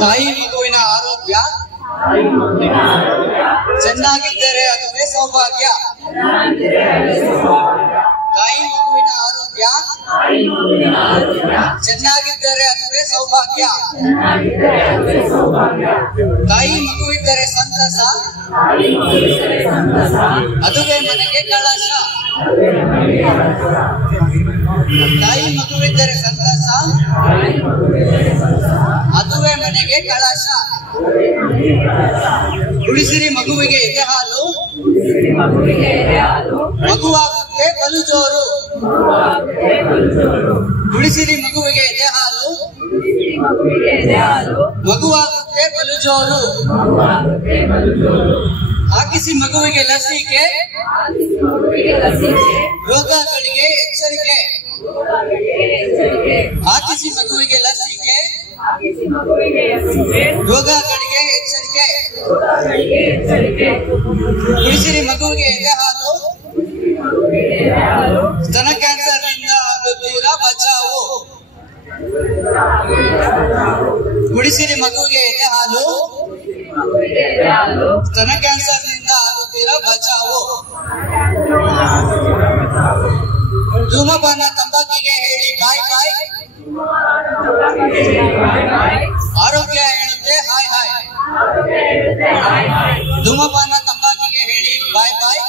ತಾಯಿ ಮಗುವಿನ ಆರೋಗ್ಯ ಚೆನ್ನಾಗಿದ್ದರೆ ಅದುವೇ ಸೌಭಾಗ್ಯ. ತಾಯಿ ಮಗುವಿನ ಆರೋಗ್ಯ ಚೆನ್ನಾಗಿದ್ದರೆ ಅದುವೇ ಸೌಭಾಗ್ಯ. ತಾಯಿ ಮಗುವಿದ್ದರೆ ಸಂತಸ, ಅದುವೇ ಮನೆಗೆ ಕಳಶ. ತಾಯಿ ಮಗುವಿದ್ದರೆ ಸಂತಸ, ಅದುವೇ ಮನೆಗೆ ಕಳಶ. ಕುಡಿಸಿರಿ ಮಗುವಿಗೆ ಎದೆ ಹಾಲು, ಮಗುವಾಗುತ್ತೆ ಬಲು ಜೋರು. ಕುಡಿಸಿರಿ ಮಗುವಿಗೆ ಎದೆ ಹಾಲು, ಮಗುವಾಗುತ್ತೆ ಬಲು ಜೋರು. ಹಾಕಿಸಿ ಮಗುವಿಗೆ ಲಸಿಕೆ, ರೋಗಗಳಿಗೆ ಎಚ್ಚರಿಕೆ. ಹಾಕಿಸಿ ಮಗುವಿಗೆ ಲಸಿಕೆ, ರೋಗಗಳಿಗೆ ಎಚ್ಚರಿಕೆ. ಕುಡಿಸಿರಿ ಮಗುವಿಗೆ ಎದೆ ಹಾಲು, ಸ್ತನ ಕ್ಯಾನ್ಸರ್ನಿಂದ ಆಗುತ್ತೀರಾ ಬಚಾವು. ಕುಡಿಸಿರಿ ಮಗುವಿಗೆ ಎದೆ ಹಾಲು, ಸ್ತನ ಕ್ಯಾನ್ಸರ್ನಿಂದ ಆಗುತ್ತೀರಾ ಬಚಾವು. ಧೂಮಪಾನ ತಂಬಾಕಿಗೆ ಹೇಳಿ ಬಾಯ್ ಬಾಯ್, ಆರೋಗ್ಯ ಹೇಳುತ್ತೆ ಹಾಯ್ ಹಾಯ್. ಧೂಮಪಾನ ತಂಬಾಕಿಗೆ ಹೇಳಿ ಬಾಯ್ ಬಾಯ್,